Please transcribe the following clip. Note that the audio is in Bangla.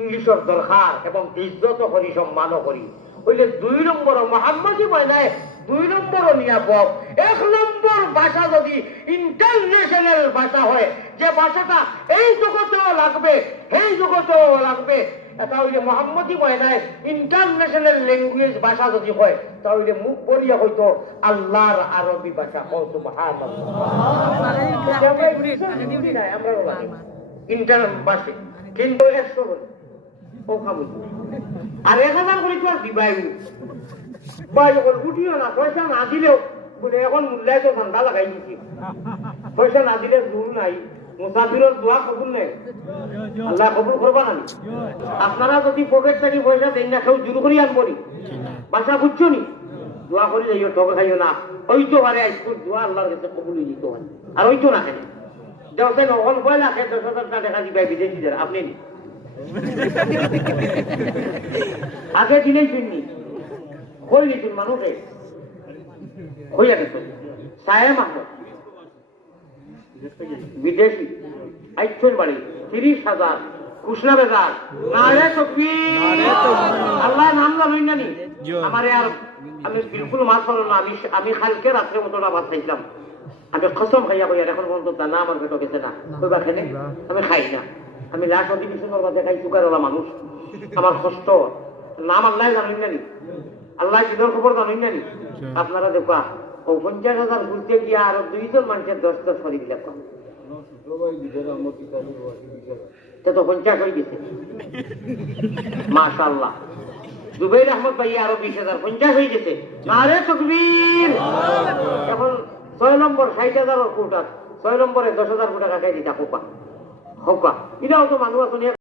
ইংলিশের দরকার এবং ইজ্জত করি সম্মানও করি হইলে 2 নম্বর মোহাম্মদী ময়নায় 2 নম্বর নিয়াবক 1 নম্বর ভাষা যদি ইন্টারন্যাশনাল ভাষা হয় যে ভাষাটা এই জগতেও লাগবে এই জগতেও লাগবে এটা হইলে মোহাম্মদী ময়নায় ইন্টারন্যাশনাল ল্যাঙ্গুয়েজ ভাষা যদি হয় তাহলে মুখ বলিয়া হইতো আল্লাহর আরবি ভাষা আমরা ইন্টার ভাষে কিন্তু 100 বলি ও খাবো আর 1000 করে তো আর দিবাই উঠিও না পয়সা না দিলেও বলে এখন মূল্যায় তো ঠান্ডা লাগাই দিচ্ছি পয়সা না দিলে দূর নাই মুসাফিরের দোয়া কবুল নেই আল্লাহ কবুল করবা না আপনারা যদি পকেট থেকে পয়সা দেন না কেউ জোর করি আনবো বাসা বুঝছো নি দোয়া করে যাইও ঠকে খাইও না ওই তো পারে আইসকুল দোয়া আল্লাহর কাছে কবুল হয়ে যেত আর ওই তো না কেন দেখেন অন কয় লাখে 10,000 টাকা দিবাই বিদেশিদের আপনি আগে দিলেই শুননি কই নিতুন মানুষে হইয়া গেছে সাহেব মাহমুদ বিদেশি আইসন বাড়ি 30,000 কুশলা বেজার নারে তকবীর আল্লাহ নাম জানোই না নি আমারে আর আমি বিলকুল মাছ পারো না আমি কালকে রাত্রে মতোটা ভাত খাইছিলাম আমি কসম খাইয়া কইয়া এখন পর্যন্ত না আমার পেটো গেছে না কইবা খেলে আমি খাই না আমি লাশ অধিবেশনের মাঝে খাই চুকারওয়ালা মানুষ আমার কষ্ট নাম আল্লাহ জানেন না নি আল্লাহ কিদর খবর জানেন না নি আপনারা দেখা ও 50,000 ঘুরতে গিয়ে আরো 2 জন মানুষের 10 সরি দিলে তো 50 হয়ে গেছে মাশাআল্লাহ জুবাইর আহমদ ভাই আরো 20,000 50 হয়ে গেছে নারে তাকবীর এখন 6 নম্বর 60,000 কোটা 6 নম্বরে 10,000 টাকা খাই দিতা কোপা হোকা এটাও তো মানুষ আছে